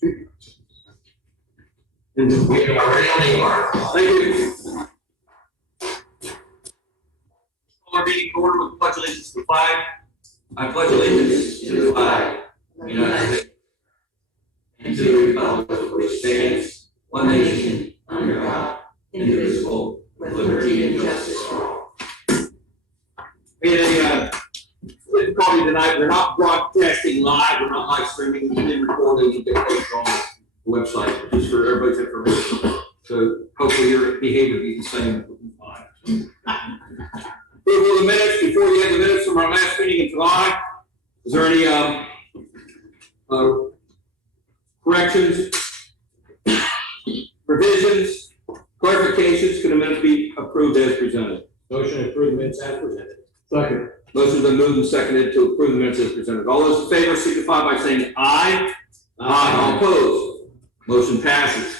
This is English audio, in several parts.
And we are ready on the mark. Thank you. Our meeting order with pledge allegiance to the flag. I pledge allegiance to the flag of the United States and to the republic for which stands one nation under God, indivisible, with liberty and justice for all. We had a difficulty tonight. We're not broadcasting live. We're not live streaming. We didn't record it. We'll get posted on the website just for everybody's information. So hopefully your behavior will be the same. Approval of the minutes. Before you have the minutes from our last meeting in July, is there any corrections, revisions, clarifications? Can the minutes be approved as presented? Motion to approve the minutes as presented. Second. Motion's been moved and seconded to approve the minutes as presented. All those in favor signify by saying aye. Aye. All opposed? Motion passes.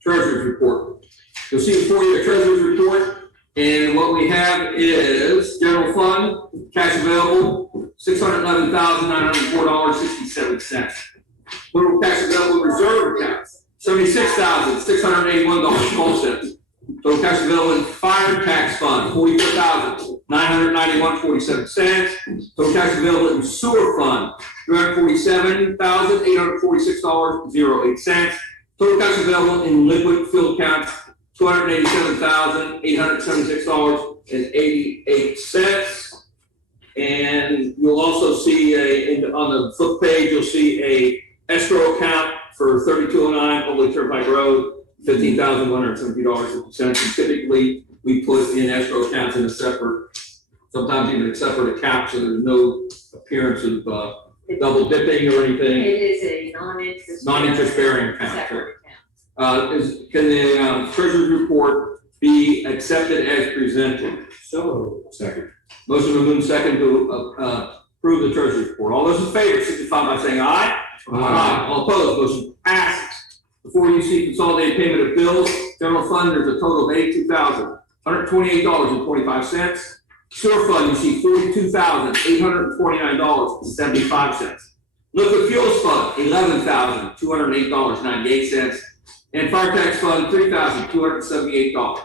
Treasurer's report. You'll see before you a treasurer's report. And what we have is general fund, cash available, $611,904.67. Total cash available reserve account, $76,681.12. Total cash available in fire tax fund, $44,991.47. Total cash available in sewer fund, $347,846.08. Total cash available in liquid fuel account, $287,876.88. And you'll also see on the flip page, you'll see a escrow account for 3209 Old Turnpike Road, $15,170.50. And typically, we put in escrow accounts in a separate, sometimes even a separate account, so there's no appearance of double dipping or anything. It is a non-interest bearing account. Separate account. Can the treasurer's report be accepted as presented? So Second. Motion to move second to approve the treasurer's report. All those in favor signify by saying aye. Aye. All opposed, motion passes. Before you see consolidated payment of bills, general fund, there's a total of $82,128.25. Sewer fund, you see $42,849.75. Liquid fuels fund, $11,208.98. And fire tax fund, $3,278.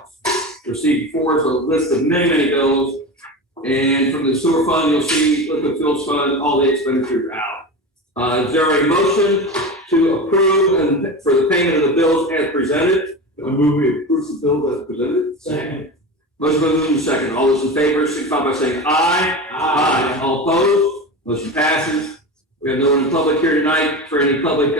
Received before is a list of many, many bills. And from the sewer fund, you'll see liquid fuels fund, all the expenditures out. Is there a motion to approve and for the payment of the bills as presented? I move we approve the bill as presented. second. Motion by moving second. All those in favor signify by saying aye. Aye. All opposed? Motion passes. We have no one in public here tonight for any public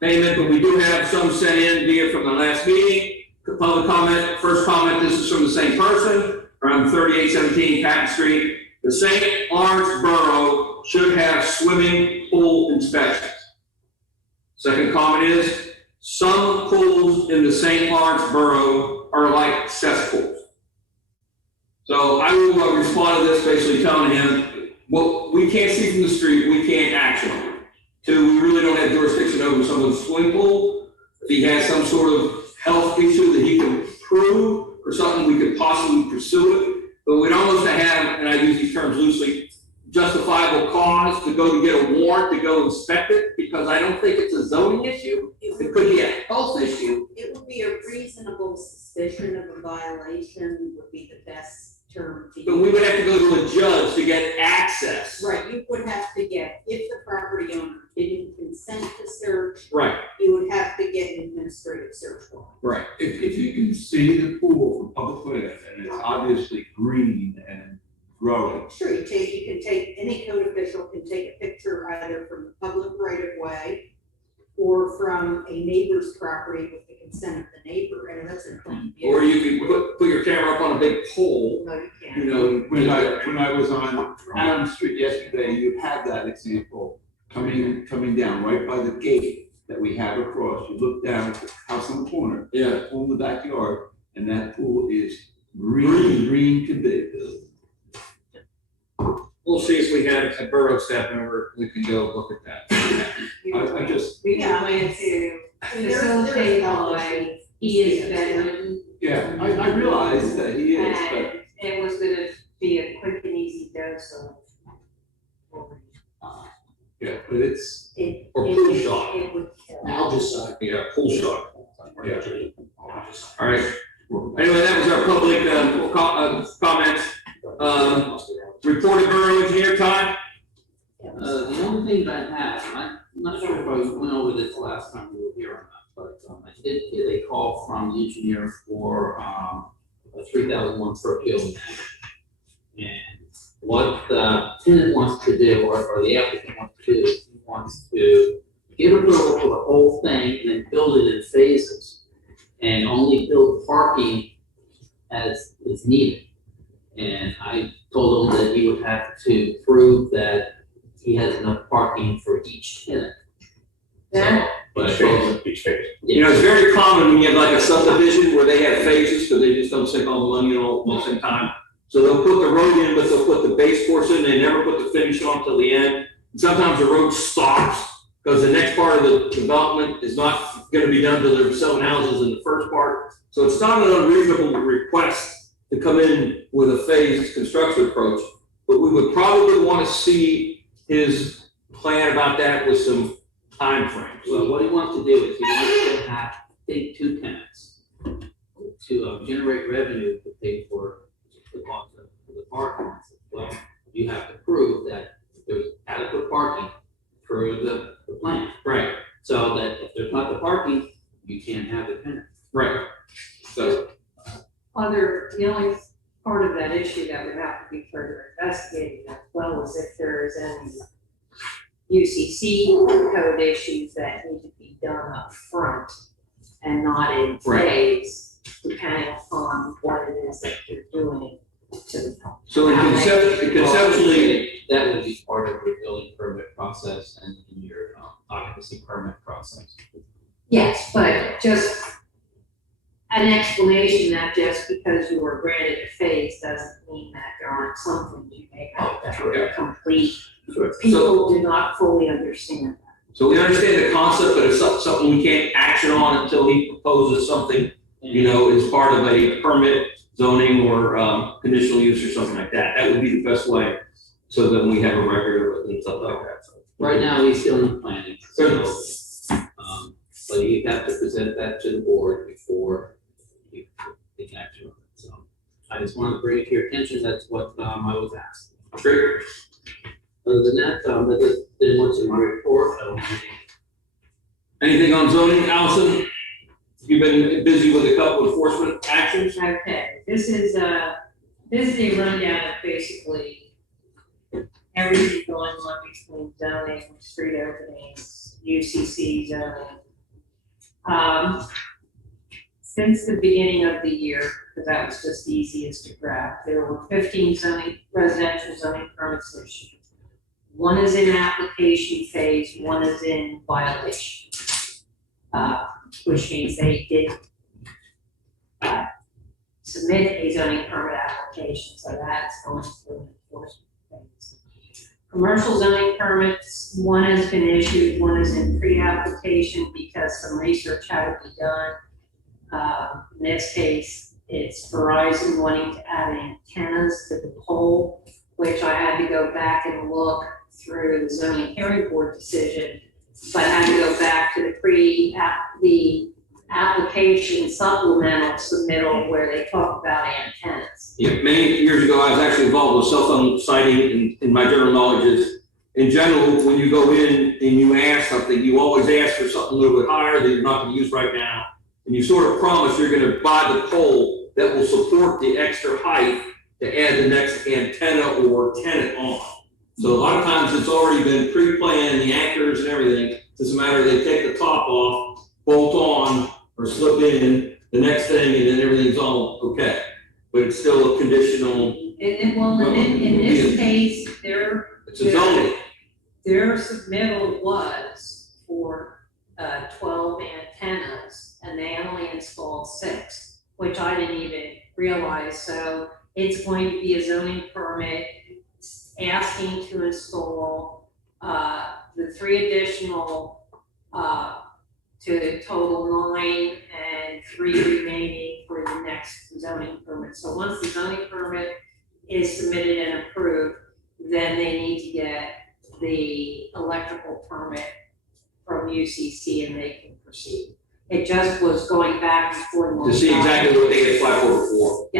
payment, but we do have some sent in via from the last meeting. Public comment, first comment, this is from the same person, around 3817 Patton Street. The St. Lawrence Borough should have swimming pool inspections. Second comment is, some pools in the St. Lawrence Borough are like cesspools. So I will respond to this basically telling him, what we can't see from the street, we can't action. Two, we really don't have jurisdiction over someone's swimming pool. If he has some sort of health issue that he can prove or something, we could possibly pursue it. But we'd almost have, and I use these terms loosely, justifiable cause to go to get a warrant to go inspect it, because I don't think it's a zoning issue. It could be a health issue. It would be a reasonable suspicion of a violation would be the best term to use. But we would have to go to a judge to get access. Right, you would have to get, if the property owner didn't consent to search, Right, you would have to get an administrative search warrant. right. If you can see the pool from public way and it's obviously green and growing. Sure, you can take, any code official can take a picture either from the public right of way or from a neighbor's property with the consent of the neighbor, and that's in plain view. Or you could put your camera up on a big pole, No, you can't. you know. When I was on Adams Street yesterday, you had that example coming down right by the gate that we have across. You look down at the house on the corner, Yeah. pool in the backyard, and that pool is green can be. We'll see if we have a borough staff member, we can go look at that. I just, We can plan to facilitate why he is bedridden. yeah, I realize that he is, but And it was gonna be a quick and easy dose of. yeah, but it's, It or pool shot. It would kill. I'll decide. Yeah, pool shot. Yeah. I'll decide. All right. Anyway, that was our public comments. Reported borough engineer time. The only thing that I have, I'm not sure if I went over this last time we were here or not, but I did get a call from the engineer for a 3001 per building. And what the tenant wants to do, or the applicant wants to do, is he wants to get approval for the whole thing and then build it in phases. And only build parking as is needed. And I told him that he would have to prove that he has enough parking for each tenant. Yeah. But I told him, Each phase. You know, it's very common when you have like a subdivision where they have phases, because they just don't sink all the money all at the same time. So they'll put the road in, but they'll put the base course in, they never put the finish on till the end. And sometimes the road stops, because the next part of the development is not gonna be done till they're selling houses in the first part. So it's not an unreasonable request to come in with a phased construction approach, but we would probably wanna see his plan about that with some time frames. well, what he wants to do is he wants to have, take two tenants to generate revenue to pay for the cost of the parking. I said, well, you have to prove that there's adequate parking for the plan. Right, So that if there's not the parking, you can't have the tenant. right. So, The only part of that issue that would have to be further investigated as well is if there is any UCC code issues that need to be done up front and not in phase, depending upon what it is that you're doing to the property. so conceptually, That would be part of your building permit process and your occupancy permit process. Yes, but just an explanation that just because you were granted a phase doesn't mean that there aren't some things you may have that are complete. People do not fully understand that. so we understand the concept, but it's something we can't action on until he proposes something, you know, as part of a permit, zoning, or conditional use or something like that. That would be the best way, so that we have a record of it and stuff like that. So, Right now, he's still in planning, Certainly. so, but you have to present that to the board before you take action on it. So I just wanted to bring it to your attention, that's what I was asked. Great. Other than that, that is what's in my report. I don't have any- Anything on zoning, Allison? You've been busy with a couple enforcement actions? Okay, this is a rundown of basically everything going on between zoning, street openings, UCC zoning. Since the beginning of the year, because that was just the easiest to grab, there were 15 residential zoning permits issued. One is in application phase, one is in violation, which means they did submit a zoning permit application, so that's going through an enforcement phase. Commercial zoning permits, one has been issued, one is in pre-application because some research had to be done. In this case, it's Verizon wanting to add antennas to the pole, which I had to go back and look through the zoning hearing board decision, but I had to go back to the application supplemental submittal where they talk about antennas. Yeah, many years ago, I was actually involved with cell phone siting, and my general knowledge is, in general, when you go in and you ask something, you always ask for something a little bit higher that you're not gonna use right now. And you sort of promise you're gonna buy the pole that will support the extra height to add the next antenna or tenant on. So a lot of times it's already been pre-planned, the anchors and everything. It's just a matter they take the top off, bolt on, or slip in the next thing, and then everything's all okay. But it's still a conditional, In this case, it's a zoning. their submittal was for 12 antennas, and they only installed 6, which I didn't even realize. So it's going to be a zoning permit asking to install the 3 additional to total 9 and 3 remaining for the next zoning permit. So once the zoning permit is submitted and approved, then they need to get the electrical permit UCC and they can proceed. It just was going back and forth. To see exactly what they had applied for before.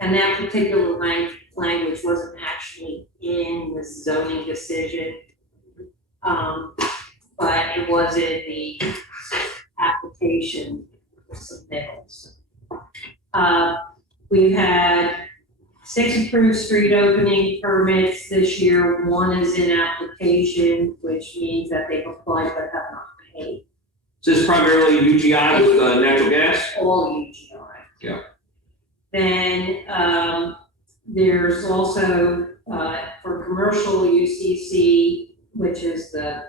And that particular language wasn't actually in the zoning decision. But it was in the application submittals. We've had 6 approved street opening permits this year. 1 is in application, which means that they've applied but have not paid. Is this primarily UGI with natural gas? All UGI. Yeah. Then there's also for commercial UCC, which is the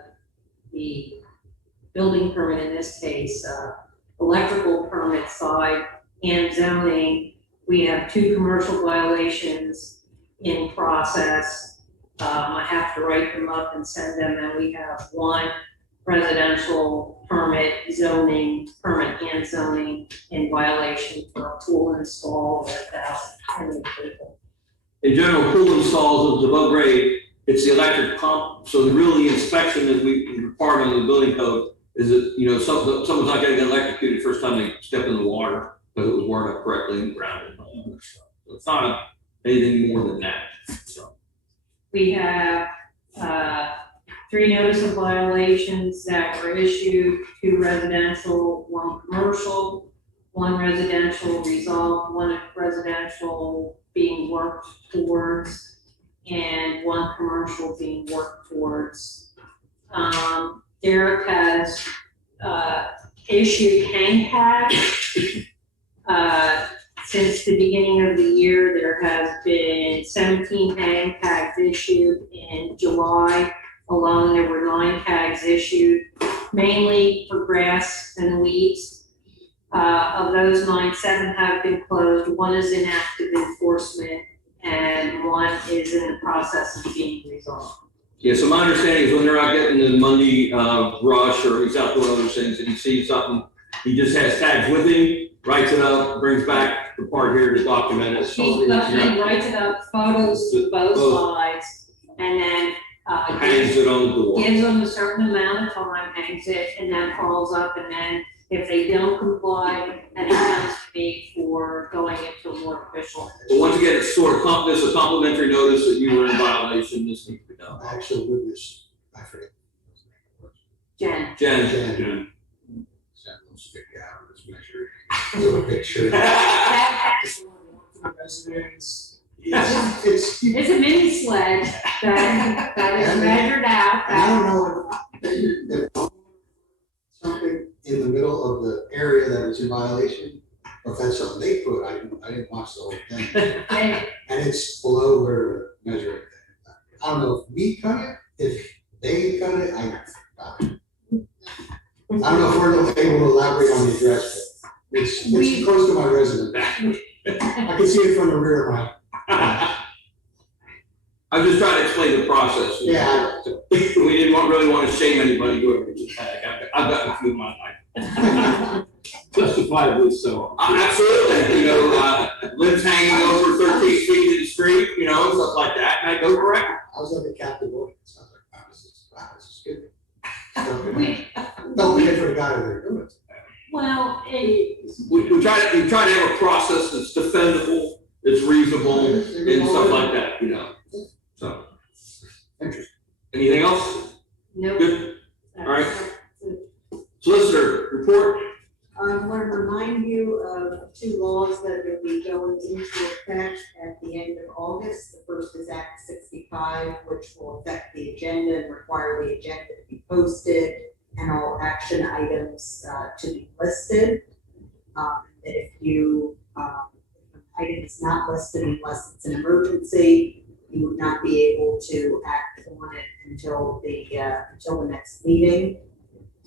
building permit in this case, electrical permit side and zoning, we have 2 commercial violations in process. I have to write them up and send them, and we have 1 residential permit and zoning in violation for a pool install without any approval. In general, pool installs, if it's above grade, it's the electric pump, so really the inspection that we require under the building code is that, you know, someone's not gonna get electrocuted first time they step in the water, because it was wired up correctly and grounded and all that other stuff. So it's not anything more than that, so. We have 3 notice of violations that were issued, 2 residential, 1 commercial, 1 residential resolved, 1 residential being worked towards, and 1 commercial being worked towards. Derek has issued hang tags. Since the beginning of the year, there has been 17 hang tags issued. In July alone, there were 9 tags issued, mainly for grass and weeds. Of those 9, 7 have been closed. 1 is in active enforcement, and 1 is in the process of being resolved. Yeah, so my understanding is when they're out getting the Monday rush, or he's out doing other things, and he sees something, he just has tags with him, writes it up, brings back the part here to document it. So He writes it up, photos to both sides, and then hangs it on the door. gives them a certain amount of time, hangs it, and then calls up, and then if they don't comply, then it comes to me for going into a more official. But once again, it's sort of this a complimentary notice that you were in violation, this needs to be done. I actually witnessed, I forget. Jen. Jen. Send them stick out, just make sure, do a picture. Residents. It's, It's a mini sledge that is measured out. I don't know if something in the middle of the area that was in violation, or if that's something they put, I didn't watch the whole thing. And it's below where the measuring thing. I don't know if we cut it, if they cut it, I don't know if we're able to elaborate on the address, but it's close to my residence. I can see it from the rear of my. I'm just trying to explain the process. Yeah. We didn't really want to shame anybody who it's a tag. I've gotten a few in my life. Justifiably so. Absolutely, you know, limbs hanging over 13 feet in the street, you know, stuff like that, and I go correct. I was like a captive audience. I was like, wow, this is good. We- Don't wait for the guy to do it. Well, We try to have a process that's defendable, that's reasonable, and stuff like that, you know, so. Interesting. Anything else? no. Good, all right. Solicitor, report. I want to remind you of 2 laws that will be going into effect at the end of August. The first is Act 65, which will affect the agenda and require the agenda to be posted and all action items to be listed. That if an item is not listed unless it's an emergency, you would not be able to act on it until the next meeting.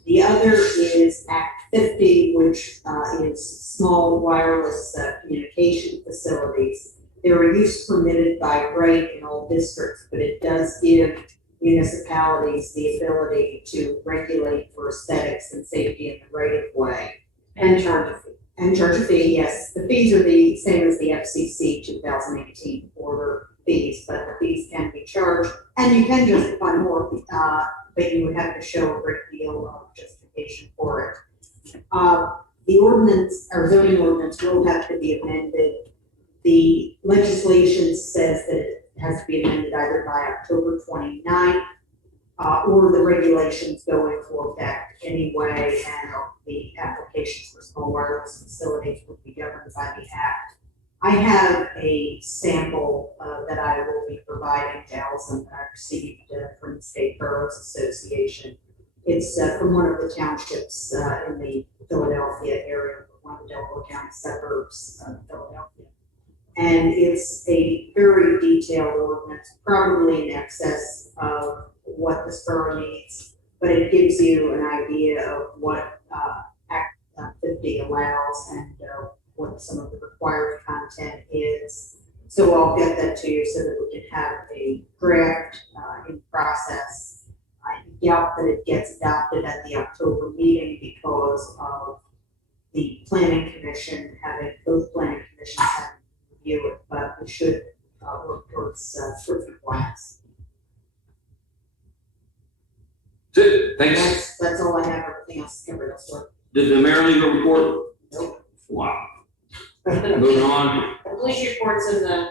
The other is Act 50, which is small wireless communication facilities. There are use permitted by right in all districts, but it does give municipalities the ability to regulate for aesthetics and safety in the right of way. And charge a fee. And charge a fee, yes. The fees are the same as the FCC 2018 order fees, but the fees can be charged, and you can justify more but you would have to show a great deal of justification for it. The ordinance, or zoning ordinance, will have to be amended. The legislation says that it has to be amended either by October 29th, or the regulations go into effect anyway, and the applications for small wireless facilities would be governed by the act. I have a sample that I will be providing to Allison that I received from the State Boroughs Association. It's from one of the townships in the Philadelphia area, one of the Delaware County suburbs of Philadelphia. And it's a very detailed ordinance, probably in excess of what this borough needs, but it gives you an idea of what Act 50 allows and what some of the required content is. So I'll get that to you so that we can have a draft in process. I doubt that it gets adopted at the October meeting because of the planning commission having, both planning commissions having to review it, but we should work towards compliance. That's it, thanks. That's all I have, everything else, everybody else work. Did the mayor leave a report? Nope. Wow. Moving on, The police reports in the.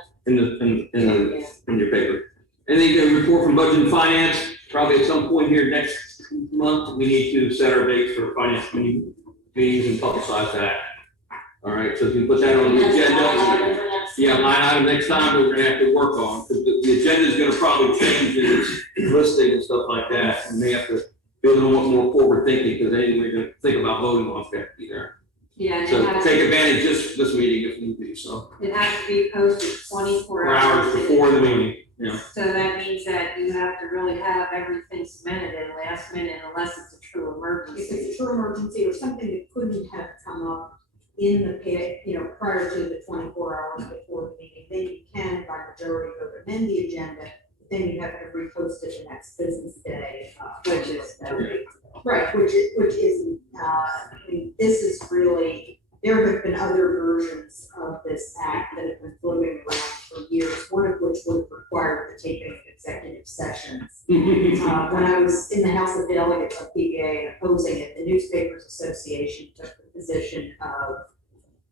in your paper. Anything to report from budget and finance? Probably at some point here next month, we need to set our dates for finance committee meetings and publicize that. All right, so if you put that on the agenda. Yeah, line item next time we're gonna have to work on, because the agenda is gonna probably change in its listing and stuff like that, and they have to be a little more forward thinking, because anything we're gonna think about voting on is gonna be there. Yeah, and So it has take to, advantage this meeting if need be, so. it has to be posted 24 4 hours before the meeting, yeah. So that means that you have to really have everything cemented in last minute unless it's a true If emergency. it's a true emergency or something that couldn't have come up in the pit, prior to the 24 hours before the meeting, then you can by majority vote amend the agenda, but then you have to repost it the next business day, Which is right, which isn't, I mean, this is really, there have been other versions of this act that have been floating around for years, one of which would require the taping of executive sessions. When I was in the House of Delegates of PBA and opposing it, the Newspapers Association took the position of,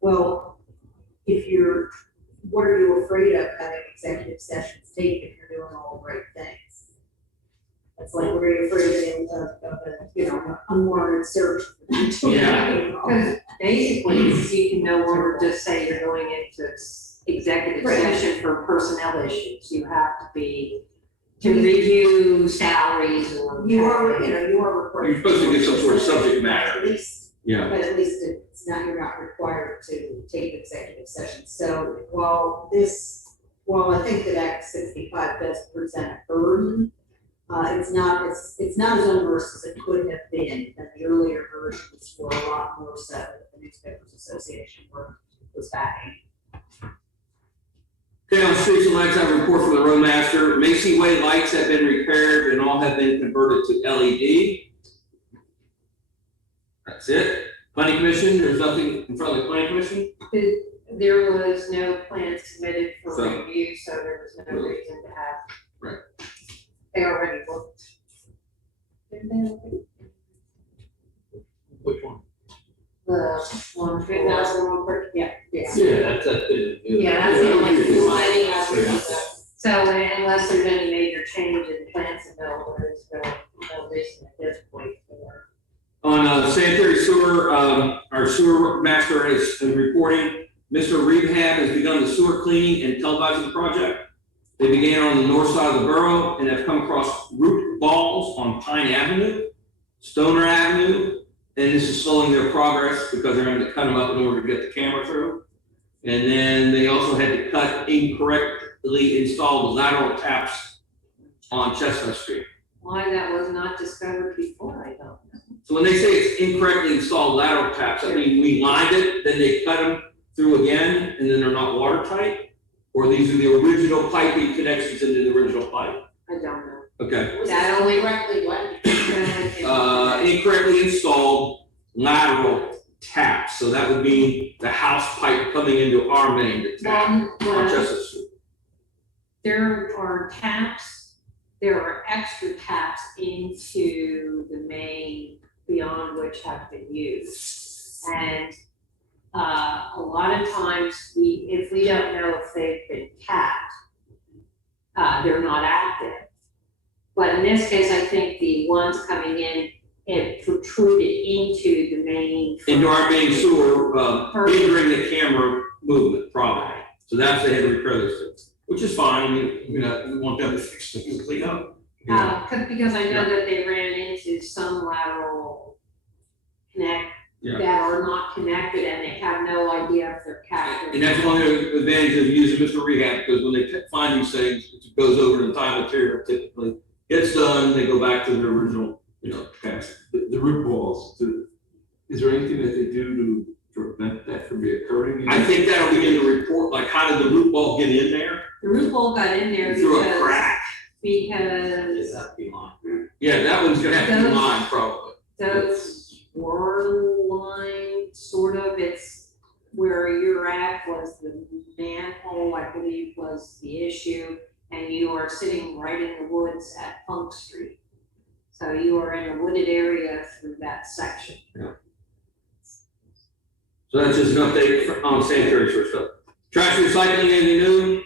well, what are you afraid of having executive sessions taped if you're doing all the right things? It's like, what are you afraid of an unwarranted search? Yeah. Because basically, you can no longer just say you're going into executive Right. session for personnel issues. You have to be to review salaries or. You are required. You're supposed to get some sort of subject matter. At least, Yeah, but at least you're not required to take executive sessions. So while I think that Act 65 does present a burden, it's not as onerous as it could have been, and the earlier versions were a lot more so that the Newspapers Association was backing. okay, on streets and lights, I have a report from the roadmaster. Macy Way lights have been repaired and all have been converted to LED. That's it. Planning commission, there's nothing in front of the planning commission? There was no plan submitted for So- review, so there was no reason to have. Right. They already looked. Which one? The one, 3,001, yeah. Yeah, that's good. Yeah, that's the only lighting Yeah. So unless there's any major change in plans and there's no reason at this point for. On sanitary sewer, our sewer master is reporting, Mr. Rehab has begun the sewer cleaning and televising project. They began on the north side of the borough and have come across root balls on Pine Avenue, Stoner Avenue, and this is slowing their progress because they're having to cut them up in order to get the camera through. And then they also had to cut incorrectly installed lateral taps on Chestnut Street. Why that was not discovered before, I don't know. So when they say it's incorrectly installed lateral taps, I mean, we lined it, then they cut them through again, and then they're not watertight? Or these are the original piping connections into the original pipe? I don't know. Okay. That only correctly what? Incorrectly installed lateral taps, so that would be the house pipe coming into our main, the tap on Chestnut Street. There are taps there are extra taps into the main beyond which have been used. And a lot of times if we don't know if they've been tapped, they're not active. But in this case, I think the ones coming in, it protruded into the main. Into our main sewer, hindering the camera movement, probably. So that's the head repair those, which is fine. We want them to fix it and clean up. Because I know that they ran into some lateral that are not connected and they have no idea if they're captured. And that's one of the advantages of using this for rehab, because when they find these things, it goes over the time material typically. Gets done, they go back to the original, capacity. The root balls, is there anything that they do to prevent that from reoccurring? I think that'll be in the report, like how did the root ball get in there? The root ball got in there Through a crack. because That'd be mine. Yeah, that one's gonna have to be mine, probably. those were lined, sort of, it's where you're at was the manhole, I believe, was the issue, and you are sitting right in the woods at Punk Street. So you are in a wooded area through that section. So that's just an update on sanitary sewer stuff. Trash and recycling, anything new?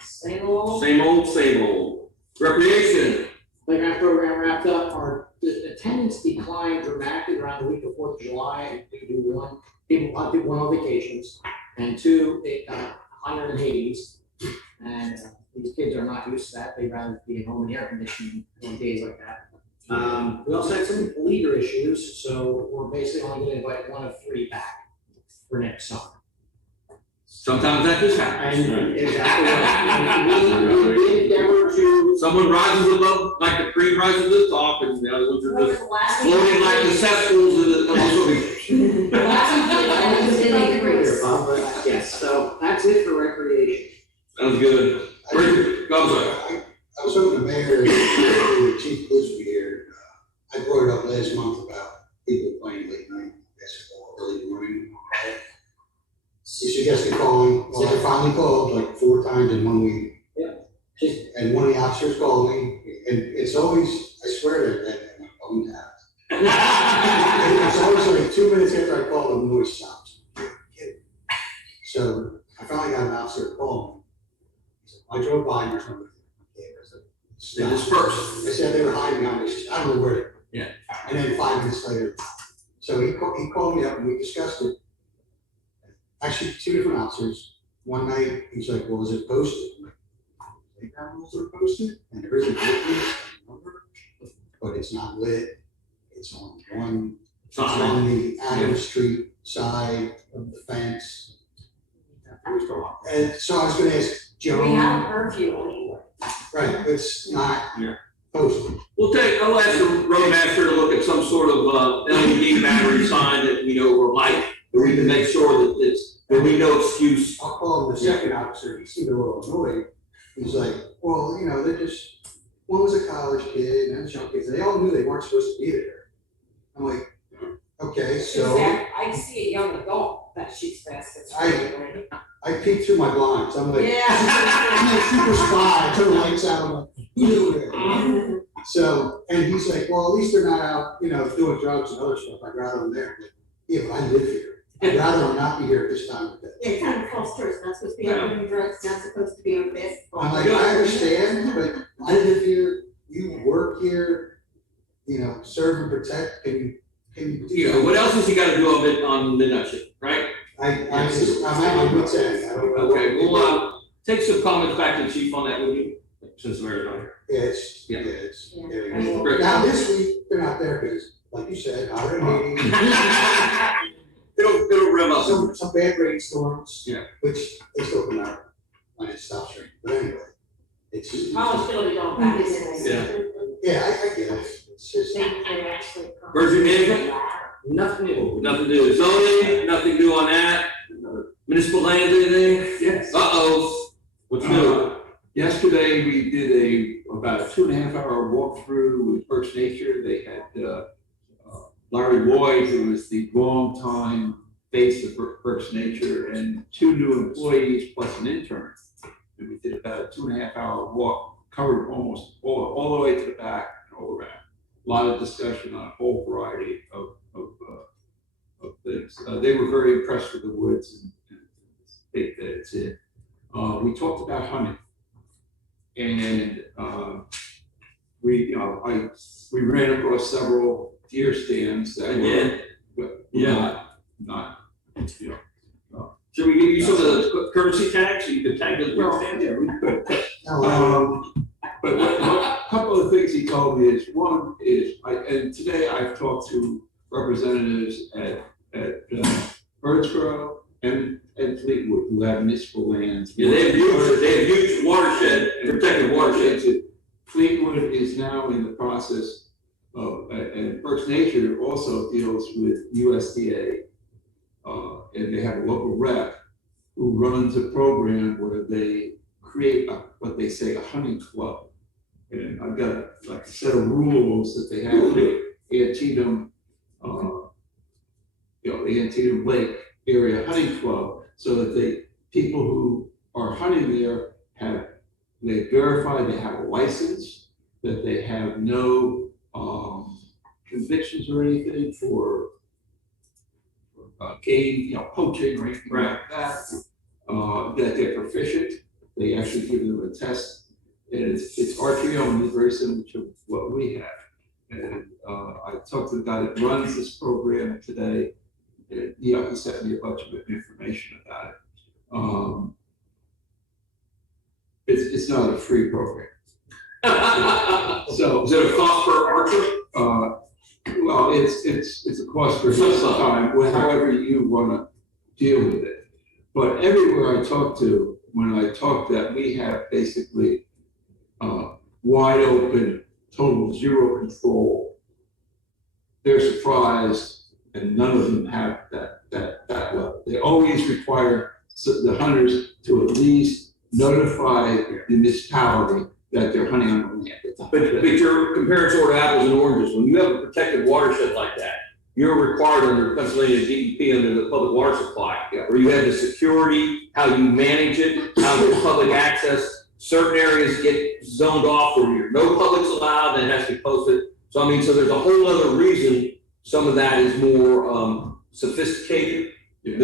Same old. Same old, same old. Recreation. Playground program wrapped up, our attendance declined dramatically around the week of 4th of July due to a lot of people went on vacations, and two, it got higher than Hades, and these kids are not used to that, they'd rather be at home in air conditioning on days like that. We also had some leader issues, so we're basically only gonna invite 1 of 3 back for next summer. Sometimes that just happens. And exactly right. We did endeavor to. Someone rises above, like the cream rises to the top, and the other ones are just floating like the cesspools of the. Yes, so that's it for recreation. Sounds good. Go ahead. I was hoping the mayor and Chief Bush would be here. I brought it up last month about people playing late night basketball, early morning. You suggested calling, well, I finally called like 4 times in 1 week. And one of the officers called me, and it's always, I swear that my phone taps. It's always like 2 minutes after I call, the noise stops. So I finally got an officer to call me. He said, I drove by and there's nobody. They dispersed. They said they were hiding behind this, I don't know where they were. Yeah. And then 5 minutes later, so he called me up and we discussed it. Actually, 2 different officers. One night, he's like, well, is it posted? I'm like, playground rules are posted, and there isn't number, but it's not lit. It's on the Adams Street side of the fence. And so I was gonna ask Joan. We have a curfew anyway. Right, it's not posted. I'll ask the roadmaster to look at some sort of LED battery sign that we know or light, that we can make sure that there'll be no excuse. I'll call him the second officer, he seemed a little annoyed. He's like, well, they're just, one was a college kid and some kids, they all knew they weren't supposed to be there. I'm like, okay, so. I see a young adult that shoots baskets. I peeked through my blinds, I'm like, Yeah. I'm like super spy, I turn the lights out, I'm like, who's there? So, and he's like, well, at least they're not out, doing drugs and other stuff, I'd rather them there. But, yeah, but I live here. I'd rather them not be here at this time of day. Yeah, kind of false choice, not supposed to be on doing drugs, not supposed to be on basketball. I'm like, I understand, but I live here, you work here, serve and protect, can you? What else has he got to do on midnight shift, right? I'm at my wit's end, I don't know. Okay, we'll take some comments back to the chief on that, would you? Since the mayor's not here. Yeah. Now, this week, they're not there because, like you said, higher than 80. It'll rev up. Some bad rainstorms. Yeah. Which they still come out when it stops raining, but anyway, it's just. College still be going back. Yeah. Yeah, I get it, it's just. Virgin management? Nothing new. Nothing new. Zoning, nothing new on that. Municipal lands, anything? Yes. What's new? Yesterday, we did about a 2.5-hour walkthrough with Berks Nature. They had Larry Boyd, who was the longtime face of Berks Nature, and 2 new employees plus an intern. And we did about a 2.5-hour walk covered almost all the way to the back and all around. A lot of discussion on a whole variety of things. They were very impressed with the woods and think that it's it. We talked about hunting, and we ran across several deer stands that were not Should we give you some of the courtesy tags so you can tag those deer stands? Yeah, we could. But a couple of things he told me is, one is, and today I've talked to representatives at Berks and Fleetwood, who have municipal lands. Yeah, they have huge watershed, protected watersheds. Fleetwood is now in the process of, and Berks Nature also deals with USDA, and they have a local rep who runs a program where they create what they say a hunting club. And I've got like a set of rules that they have the Antietam, the Antietam Lake area hunting club, so that people who are hunting there they verify they have a license, that they have no convictions or anything for game, poaching or anything like that, that they're proficient. They actually give them a test. And it's archery only, very similar to what we have. And I talked to the guy that runs this program today, and he sent me a bunch of information about it. It's not a free program. So is it a cost per archer? Well, it's a cost for his time, however you want to deal with it. But everywhere I talk to, when I talk that we have basically wide open, total zero control, they're surprised, and none of them have that level. They always require the hunters to at least notify the municipality that they're hunting on the land. But you're comparing sort of apples and oranges. When you have a protected watershed like that, you're required under Pennsylvania DEP under the public water supply, where you have the security, how you manage it, how there's public access. Certain areas get zoned off where no public's allowed, and it has to be posted. So I mean, so there's a whole other reason some of that is more sophisticated. But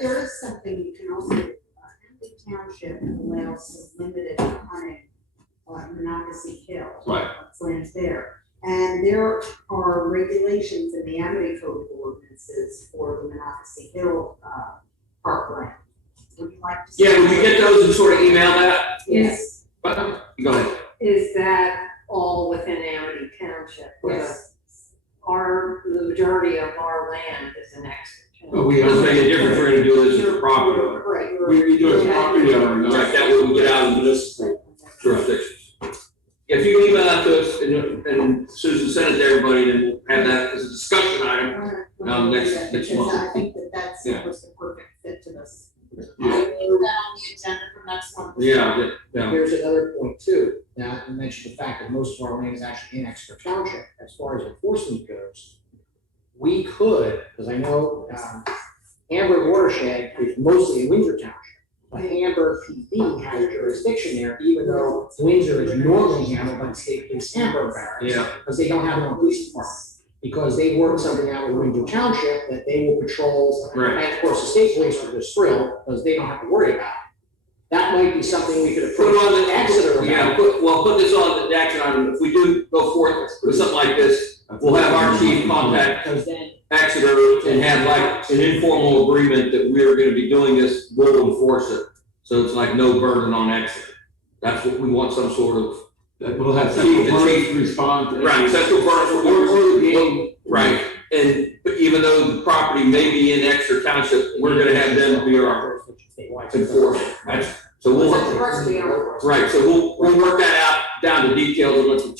there is something you can also do. The township allows some limited hunting on Monocacy Hill. Right. Lands there. And there are regulations in the Amity Code ordinances for the Monocacy Hill parkland. Would you like to see? Yeah, would you get those and sort of email that? Yes. Go ahead. Is that all within Amity Township? Yes. The majority of our land is an extra. But we Doesn't make a difference, we're gonna do this as a property owner. Right. We do it as property owner. Right, that wouldn't get out of municipal jurisdictions. If you can email that to us, and Susan send it to everybody, then we'll have that as a discussion item. Next Because month. I think that's Yeah. was the perfect fit to this. Put that on the agenda for next month. Yeah. There's another point too. Now, you mentioned the fact that most of our land is actually in Exeter Township. As far as enforcement goes, we could, because I know Amber watershed is mostly in Windsor Township. But Amber PD has jurisdiction there, even though Windsor is normally handled by the state police Amber barracks. Yeah. Because they don't have their own police department. Because they work something out with Windsor Township that they will patrol. Right. And of course, the state police are just thrilled because they don't have to worry about it. That might be something we could Put approach on the Exeter yeah, about. put this on the action item. If we do go forth with something like this, we'll have our chief contact Because then, Exeter and have like an informal agreement that we're gonna be doing this, we'll enforce it. So it's like no burden on Exeter. That's what we want, some sort of. That we'll have The Central chief- Berks respond to. Right, Central Berks Or the game. Right, but even though the property may be in Exeter Township, we're gonna have them be our enforcement. So we'll, right, so we'll work that out down to details and let the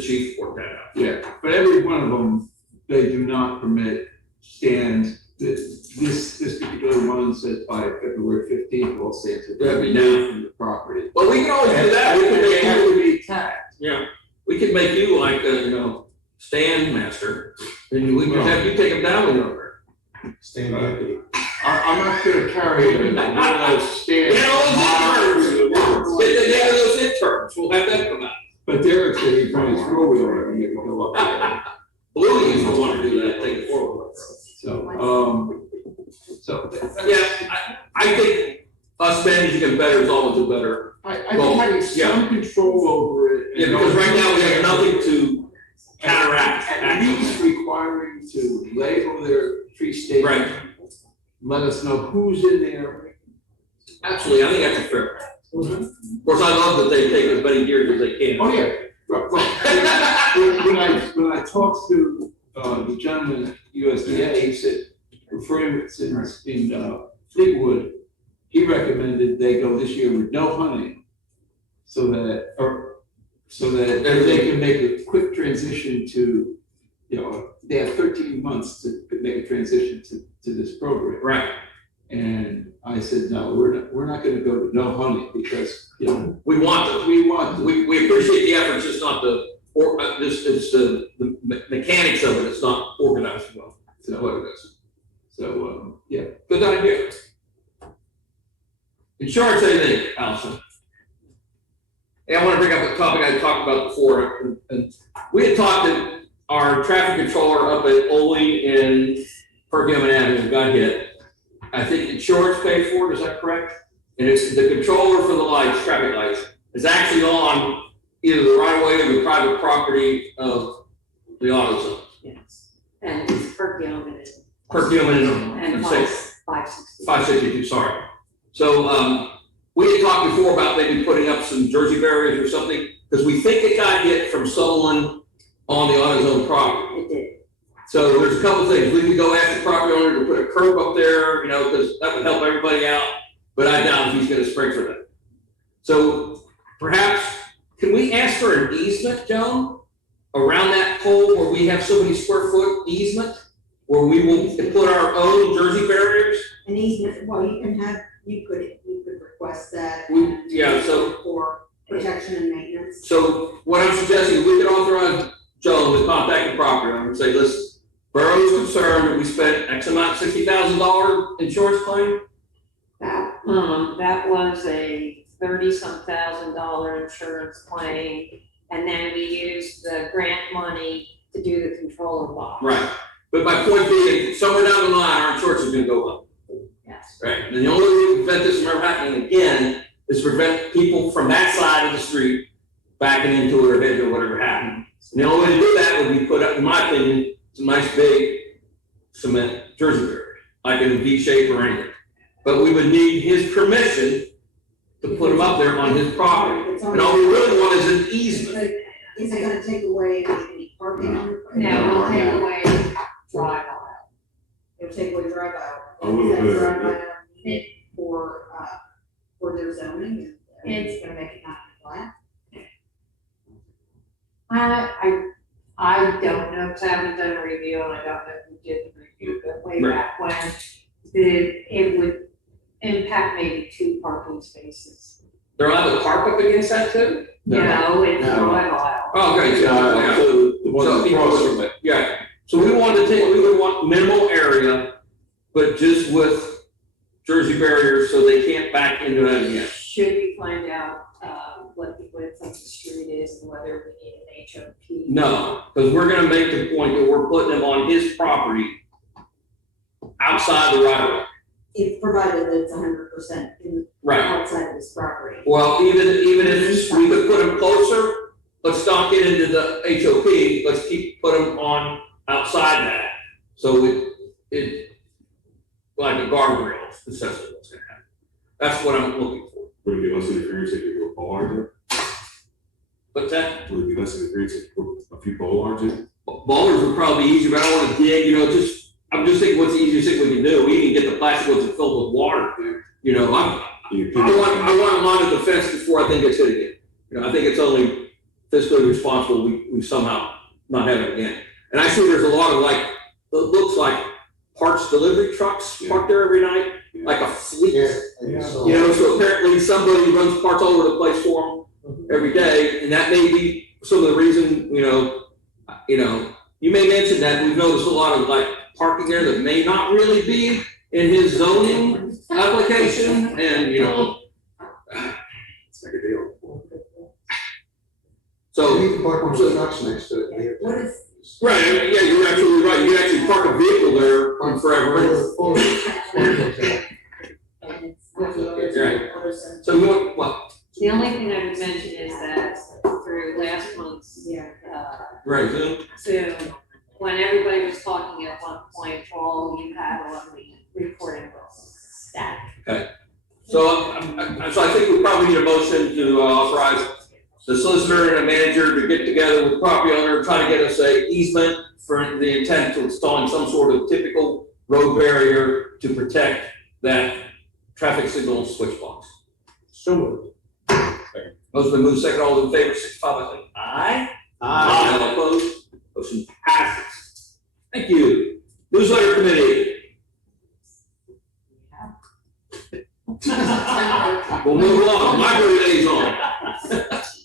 chief work that out. Yeah, but every one of them, they do not permit stands. This particular one says by February 15th, all stands will Yeah, be be removed from the property. Well, we can always do that, we can They make have you, to be tagged. yeah, we could make you like a, stand master, and we can have you take them down a little bit. Stand deputy. I'm not gonna carry one of those stands. Yeah, all those Get those interns, we'll have them come out. But Derek said he brought his four-wheeler and he would go up there. Blue used to want to do that, take it forward. So, Yeah, I think us managing it better is always a better. I think having some control over it. Yeah, because right now we have nothing to counteract. At least requiring to label their tree station. Right. Let us know who's in there. Absolutely, I think that's a fair. Of course, I love that they take as many years as they can. Oh, yeah. When I talked to the gentleman at USDA, he said, for instance, in Fleetwood, he recommended they go this year with no hunting, so that they can make a quick transition to, they have 13 months to make a transition to this program. Right. And I said, no, we're not going to go with no hunting because, we want to. We appreciate the effort, it's just not it's the mechanics of it, it's not organized well. That's what it is. So, yeah. Good idea. Insurance, anything, Allison? Hey, I want to bring up a topic I talked about before. And we had talked to our traffic controller up at Ole in Perkins Avenue, got hit. I think insurance paid for it, is that correct? And it's the controller for the lights, traffic lights, is actually on either the right of way or the private property of the AutoZone. Yes, and it's Perkins and 562, sorry. So we had talked before about maybe putting up some Jersey barriers or something, because we think it got hit from someone on the AutoZone property. It did. So there's a couple things. We could go ask the property owner to put a curb up there, because that would help everybody out, but I doubt if he's gonna sprinkler that. So perhaps, can we ask for an easement, Joan, around that pole where we have so many square foot easement? Where we will put our own Jersey barriers? An easement, well, you could request that. So protection and maintenance. So what I'm suggesting is we could authorize Joan to contact the property owner and say, listen, Borough is concerned that we spent X amount, $60,000 insurance claim. That was a $30-some thousand insurance claim, and then we used the grant money to do the controller box. Right, but my point being, somewhere down the line, our insurance is gonna go up. Yes. Right, and the only way to prevent this from ever happening again is prevent people from that side of the street backing into it or hitting it or whatever happened. And the only way to do that would be put up, in my opinion, some nice big cement Jersey barrier, like in a V shape or anything. But we would need his permission to put them up there on his property. And all we really want is an easement. Is it gonna take away any parking on the? No, we'll take away drive aisle. It'll take away drive aisle. A little bit. Drive aisle for their zoning, it's gonna make it not flat. I don't know, because I haven't done a review, and I don't know who did the review, but way back when, it would impact maybe 2 parking spaces. They're allowed to park up against that too? No, it's drive aisle. Oh, okay, So the one So people across would- from it. yeah. So we would want minimal area, but just with Jersey barriers so they can't back into it again. Should we find out what the width of the street is and whether we need an HOP? No, because we're gonna make the point that we're putting them on his property outside the right of way. If provided that it's 100% in Right. outside of this property. Well, even if we could put them closer, let's not get into the HOP, let's put them on outside that. So it like a guardrail, essentially what's gonna happen. That's what I'm looking for. Would it be less interference if you put bollards in? But that, Would it be less interference if you put a few bollards in? boulders would probably be easier, but I don't wanna dig, I'm just thinking what's the easiest thing we can do. We can get the plastic ones filled with water. I want a line of defense before I think it's hit again. I think it's only fiscally responsible we somehow not have it again. And I see there's a lot of it looks like parts delivery trucks parked there every night, like a fleet. Yeah. So apparently somebody runs parts all over the place for them every day, and that may be some of the reason, you may mention that we've noticed a lot of parking there that may not really be in his zoning application, and So, You can park one of the trucks next to it. What is, right, I mean, yeah, you're absolutely right. You can actually park a vehicle there forever. and it's. Right. So you want, what? The only thing I would mention is that through last month's, Yeah. Right, Zoom? Zoom, when everybody was talking at one point, all you had on the recording was static. So, so I think we probably need a motion to authorize the solicitor and the manager to get together with the property owner, try to get us a easement for the intent of installing some sort of typical road barrier to protect that traffic signal switch box. So moved. Motion been moved, second, all those in favor, signify by saying aye. All opposed, motion passes. Thank you. Newsletter committee. We'll move along, library liaison.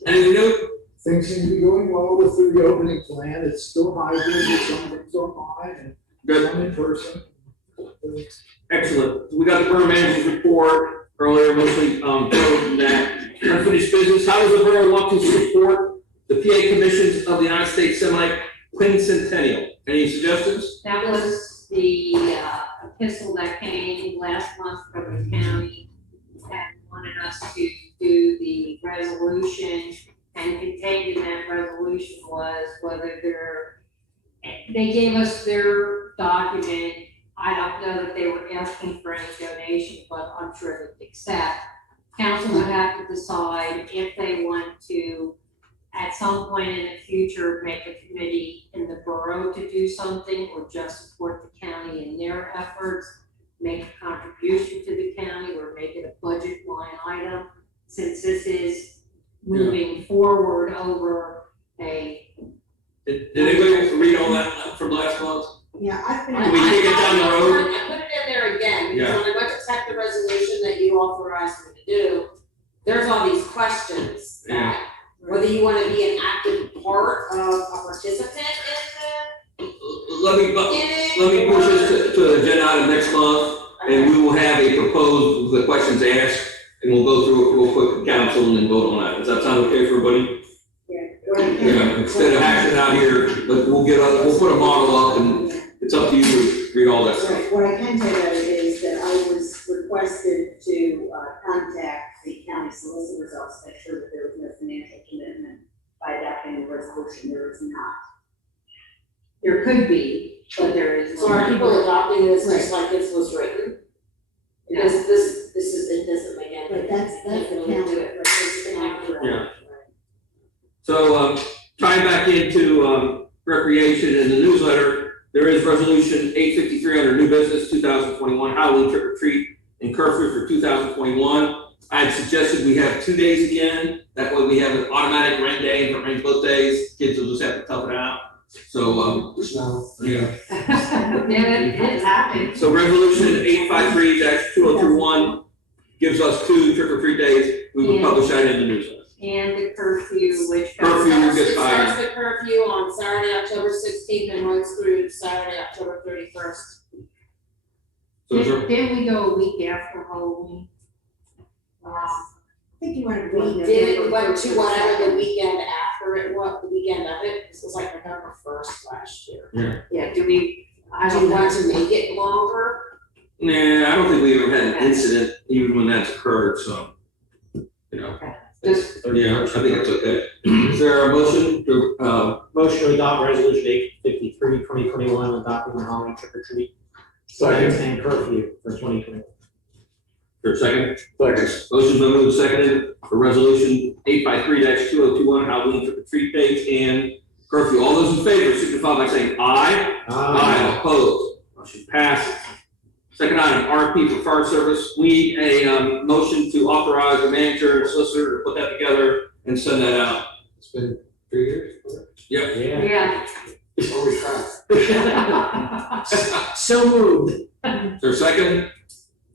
Anything new? Things seem to be going well with the reopening plan. It's still hybrid, with some things online and Good, some in person. excellent. We got the borough manager's report earlier, mostly, covered that. Unfinished business, how does the borough want to support the PA commissions of the United States semi-quincentennial? Any suggestions? That was the epistle that came last month from the county and wanted us to do the resolution, and contained in that resolution was whether they gave us their document. I don't know that they were asking for any donation, but I'm sure they'd accept. Council would have to decide if they want to, at some point in the future, make a committee in the borough to do something, or just support the county in their efforts, make a contribution to the county, or make it a budget line item, since this is moving forward over a. Did anybody read all that from last month? Yeah, I've been. Can we kick it down the road? I put it in there again, Yeah. because when I went to check the resolution that you authorized me to do, there's all these questions Yeah. that, whether you wanna be an active part of a participant Let me in it. let me push this to the agenda item next month, and we will have a proposed, with the questions asked, and we'll go through it real quick with council and then vote on that. Does that sound okay for everybody? Yeah, instead of hashing it out here, but we'll put a model up, and it's up to you to read all that stuff. Right, what I can tell you is that I was requested to contact the county solicitor's office to make sure that there was no financial commitment by adopting the resolution. There is not. There could be, but there is. So are people adopting this just like this was written? Because it doesn't make any. But that's the Can't county. do it. Yeah. So, tying back into, recreation in the newsletter, there is resolution 853 under new business 2021 Halloween trick or treat and curfew for 2021. I had suggested we have 2 days again. That way we have an automatic rain day, and if it rains both days, kids will just have to tough it out. So, Snow. yeah. Yeah, it happened. So resolution 853-2021 gives us 2 trick or treat days. We will publish that in the newsletter. And the curfew, which. Curfew. It gets higher. starts the curfew on Saturday, October 16th, and runs through Saturday, October 31st. So is there- Didn't we go a week after Halloween? I think you want to We went to whatever the weekend after it was, the weekend of it, this was like November 1st last year. Yeah, do we, I Do you don't want know. to make it longer? Nah, I don't think we ever had an incident, even when that's occurred, so, you know. Just, Yeah, I think it's okay. Is there a motion to, Motion to adopt resolution 853, 2021, adopting the Halloween trick or treat. And curfew for 2021. for a second? Motion's been moved and seconded for resolution 853-2021 Halloween trick or treat dates and curfew. All those in favor signify by saying aye. Aye. Opposed? Motion passes. Second item, RFP for fire service. We need a motion to authorize the manager and solicitor to put that together and send that out. It's been 3 years. Yep. yeah. Always try. So moved. Is there a second?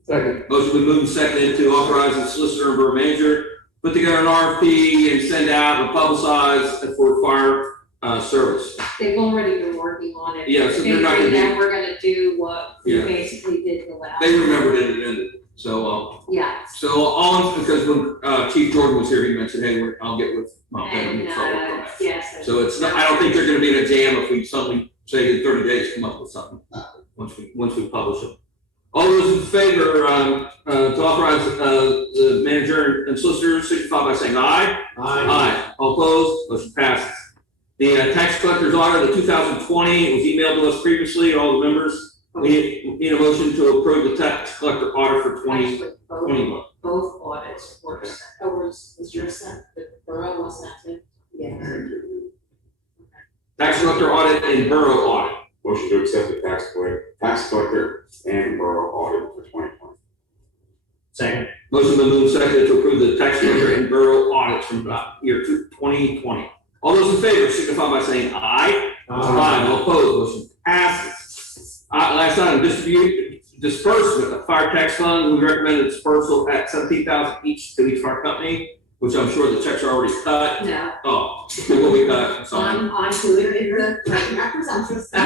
Second. Motion been moved and seconded to authorize the solicitor and borough manager put together an RFP and send out and publicize for fire service. They've already been working on it. Yeah, so they're not gonna Figuring be- that we're gonna do what we Yeah. basically did the last. They remembered it and ended. So, Yeah, so all, because when Chief Jordan was here, he mentioned, hey, I'll get with Mount Pleasant. and so we'll come back. yes. So it's not, I don't think they're gonna be in a jam if we suddenly say in 30 days, come up with something, once we publish it. All those in favor, to authorize, the manager and solicitor, signify by saying aye. Aye. All opposed, motion passes. The tax collector's audit of 2020 was emailed to us previously, all the members. We need a motion to approve the tax collector audit for 2021. Both audits were sent. Oh, was yours sent, the borough was sent to? Yeah. Tax collector audit and borough audit. Motion to accept the tax collector and borough audit for 2020. Second. Motion been moved and seconded to approve the tax collector and borough audits from year 2020. All those in favor signify by saying aye. Aye. All opposed, motion passes. Last item, disbursement of fire tax fund. We recommend a dispersal at $17,000 each to each fire company, which I'm sure the checks are already cut. No, Oh, they will be cut, I'm sorry. on to it. Not presumptuous. So,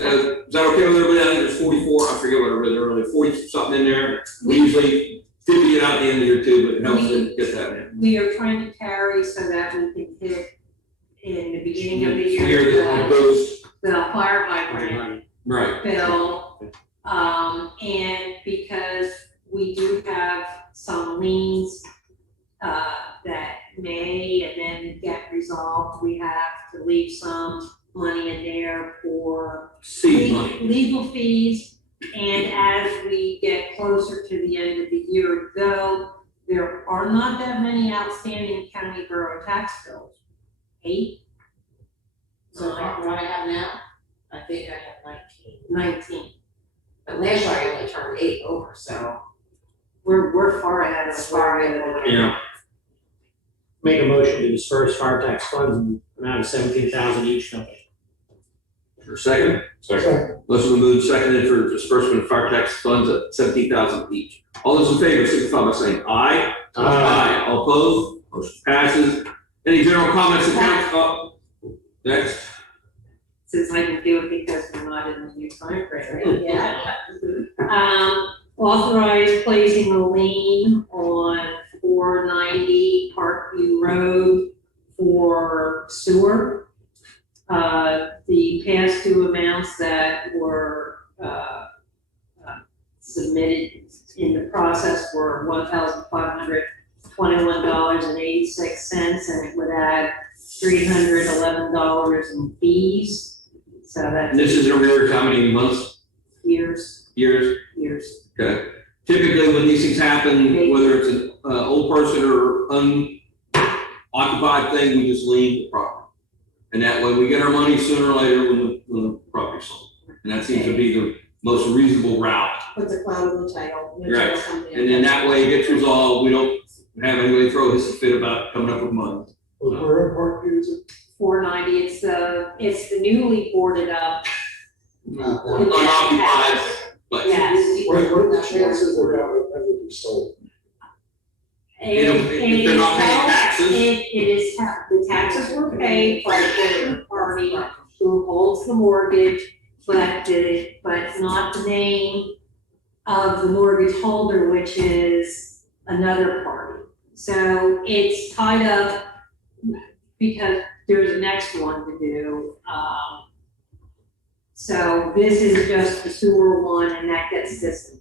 is that okay with everybody? I think there's 44, I forget what I read earlier, 40 something in there. We usually divvy it out at the end of the year too, but it helps to get that in. We are trying to carry so that we can hit in the beginning of the year, Here, that goes, the fire hydrant right. bill. And because we do have some liens, that may and then get resolved, we have to leave some money in there for Seed money. legal fees. And as we get closer to the end of the year, though, there are not that many outstanding county borough tax bills. 8, So like what I have now, I think I have 19. but last year I only turned 8 over, so. We're far ahead of where we Yeah. Make a motion to disperse fire tax funds in the amount of 17,000 each company. For a second? Second. Motion been moved and seconded for disbursement of fire tax funds at $17,000 each. All those in favor signify by saying aye. Aye. All opposed, motion passes. Any general comments and council? Next. Since I can do it because we're not in the new time frame, right? Yeah. Authorize placing a lien on 490 Parkview Road for sewer. The past due amounts that were, submitted in the process were $1,521.86, and it would add $311 in fees. So that's And this is in arrears, how many months, years. years? Okay. Typically, when these things happen, whether it's an old person or unoccupied thing, we just lien the property. And that way we get our money sooner or later when the property's sold. And that seems to be the most reasonable route. Puts a cloud on the title. Right. And then that way it gets resolved. We don't have anybody throw us a fit about coming up with money. Where in Parkview is it? 490, it's the newly boarded up. Unoccupied, but Yes. What are the chances of that ever be sold? You know, if they're not paying taxes. It is, the taxes were paid by the party who holds the mortgage, but not the name of the mortgage holder, which is another party. So it's tied up because there's a next one to do. So this is just the sewer one, and that gets this.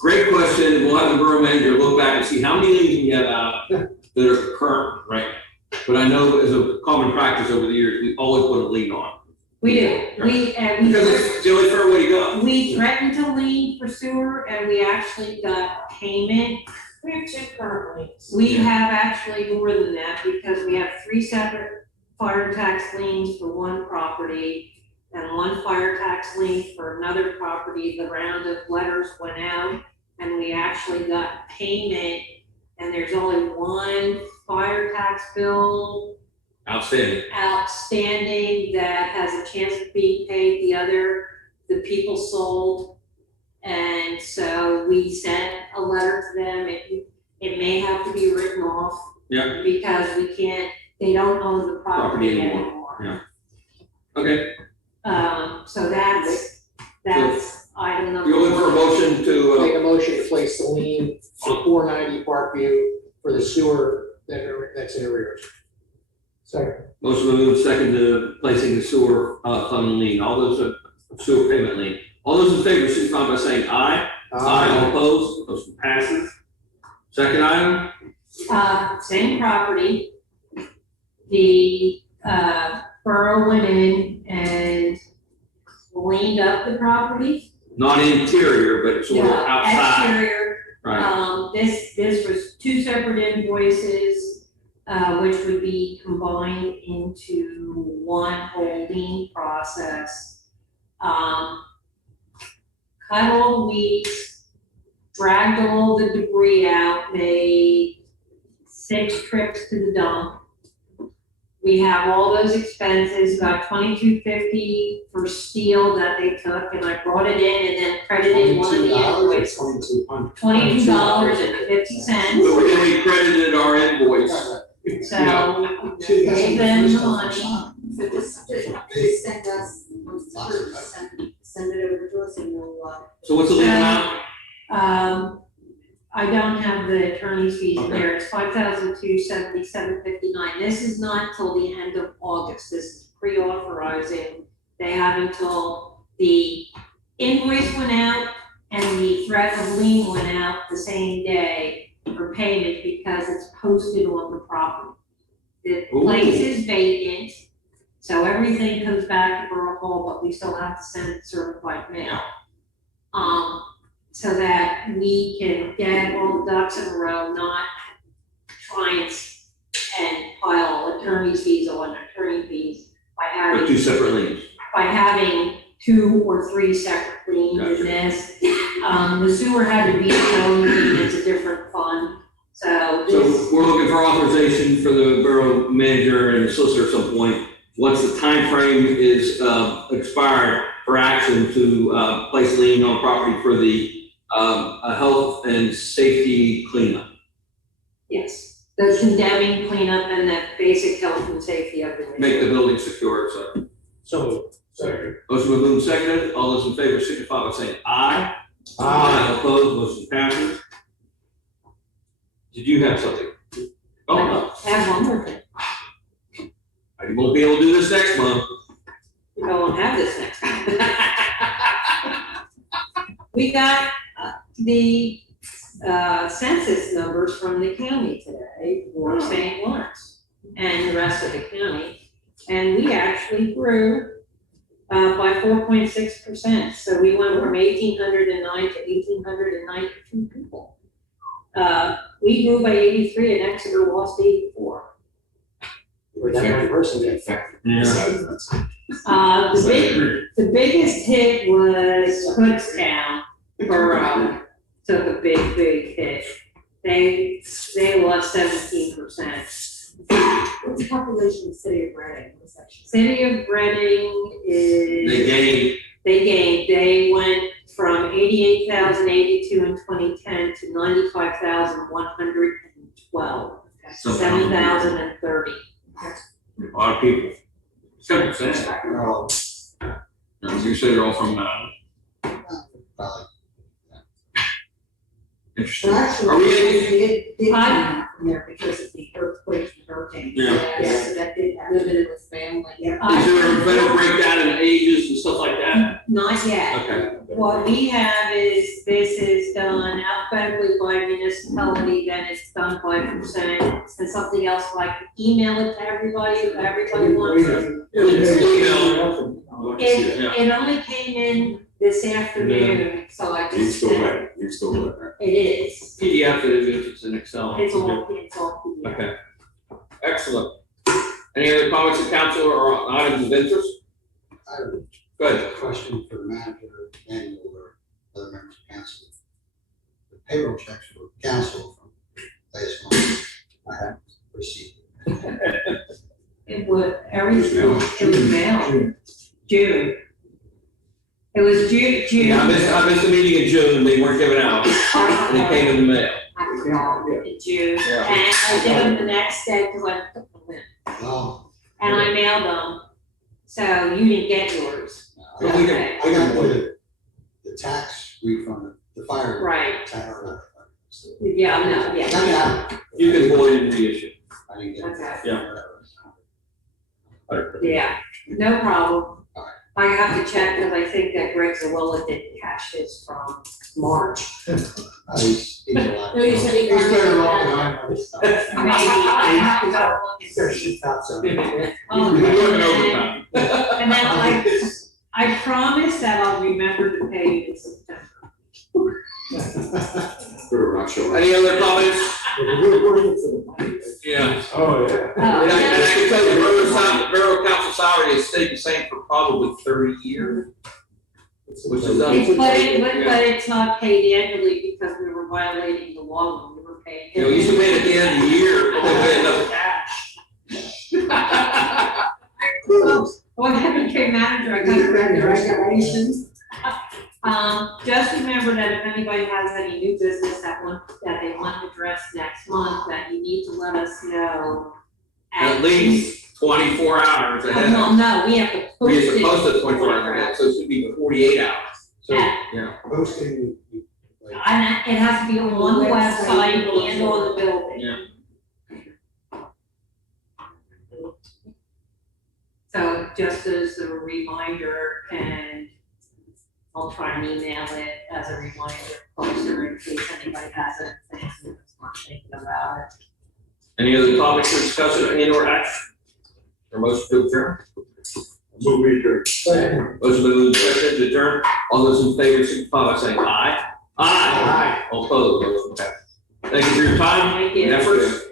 Great question. We'll have the borough manager look back and see how many liens we have out that are current right now. But I know as a common practice over the years, we always put a lien on. We do, Because it's the only fair way to go. we threatened to lien for sewer, and we actually got payment. We have 2 currently. We have actually more than that, because we have 3 separate fire tax liens for one property and 1 fire tax lien for another property. The round of letters went out, and we actually got payment, and there's only 1 fire tax bill outstanding that has a chance of being paid. The other, the people sold. And so we sent a letter to them. It may have to be written off. Yeah. Because they don't own the property anymore. Yeah. Okay. So that's item number 1. You're looking for a motion to, Make a motion to place the lien on 490 Parkview for the sewer that's in arrears. Second. Motion been moved second to placing the sewer fund lien. All those sewer payment lien. All those in favor signify by saying aye. All opposed, motion passes. Second item, Same property. The, borough went in and cleaned up the property. not interior, but sort of No, outside. Exterior. Right. This was two separate invoices, which would be combined into one holding process. Cut all the weeds, dragged all the debris out, made 6 trips to the dump. We have all those expenses, got $22.50 for steel that they took, and I brought it in and then credited one of the invoices. $22.50. But we credited our invoice. So, gave them the money. So just send us, send it over to us and we'll, So what's the lien amount? I don't have the attorney's fees in Okay. there, it's $5,277.59. This is not till the end of August, this is pre-authorizing. They have until the invoice went out and the threat of lien went out the same day for payment because it's posted on the property. The place is vacant, so everything comes back to Borough Hall, but we still have to send it certified mail. So that we can get all the ducks in a row, not try and pile attorney's fees on attorney fees by Or having, two separate liens. by having 2 or 3 separate liens Gotcha. in this. The sewer had to be its own lien, it's a different fund, so So this, we're looking for authorization for the borough manager and the solicitor at some point. Once the time frame is expired for action to place lien on property for the health and safety cleanup. yes, the condemning cleanup and the basic health and safety of the. Make the building secure, so. So, Second. Motion been moved and seconded. All those in favor signify by saying aye. All opposed, motion passes. Did you have something? Oh, no. I have one more thing. I won't be able to do this next month. We won't have this next time. We got the census numbers from the county today for St. Lawrence and the rest of the county. And we actually grew by 4.6%. So we went from 1,809 to 1,892 people. We grew by 83 and Exeter lost 84. we're that one person get affected. The biggest hit was Hoodstown. Borough took a big hit. They lost 17%. what's the population of the city of Reading? What's that? City of Reading is. They gained. They went from 88,082 in 2010 to 95,112. 7,030. A lot of people. 7%. You say they're all from, Probably. interesting. Well, actually, Are we it did come from there because of the earthquakes and hurricanes. Yeah. Yes, so that did happen. Living with family. Yeah. Is there a better breakdown in ages and stuff like that? Not yet. Okay. What we have is, this is done alphabetically by municipality, then it's done by percentage, and something else like email it to everybody, if everybody wants it. It only came in this afternoon, so I You just. still wet, you still wet. It is. PDF it is, if it's in Excel. It's all PDF. Okay. Excellent. Any other comments of council or items of interest? I have Good. a question for the manager, Daniel, or other members of council. The payroll checks for council from last month, I haven't received. It was, it was mailed. June. It was June. Yeah, I missed the meeting in June, they weren't given out, and they came in the mail. In June, Yeah. and I did them the next day because I took them in, Well, and I mailed them, so you didn't get yours. I got the tax refund, the fire. Right. Tax. Yeah, no, yeah. I got it. You can void and reissue. I didn't get it. Okay. Yeah. Yeah, no problem. I have to check, because I think that Greg Zawilla didn't catch his from March. He's a lot. No, you said he He's been wanted around to- behind all this stuff. Maybe I have to go look and There, see. she thought so. Oh, We're working and overtime. then I promise that I'll remember to pay you in September. We're not sure. Any other comments? Yeah. Oh, yeah. And I can tell you, the Borough Council salary has stayed the same for probably 30 years. Which is But it's not paid annually because we were violating the law when we were paying. You know, you used to pay it at the end of the year, but they pay enough cash. When I became manager, I got to read the regulations. Just remember that if anybody has any new business that they want addressed next month, that you need to let us know. At least 24 hours ahead. Well, no, we have to post We it. have to post it 24 hours ahead, so it should be 48 hours. So, Yeah. posting, like, And it has to be on the website and on the building. Yeah. So just as a reminder, and I'll try and email it as a reminder closer in case anybody has anything that's not thinking about it. Any other topics for discussion and or action? Or motion to adjourn? Move adjourned. Motion to move to adjourn. All those in favor, signify by saying aye. Aye. All opposed, motion passed. Thank you for your time Thank you. and efforts.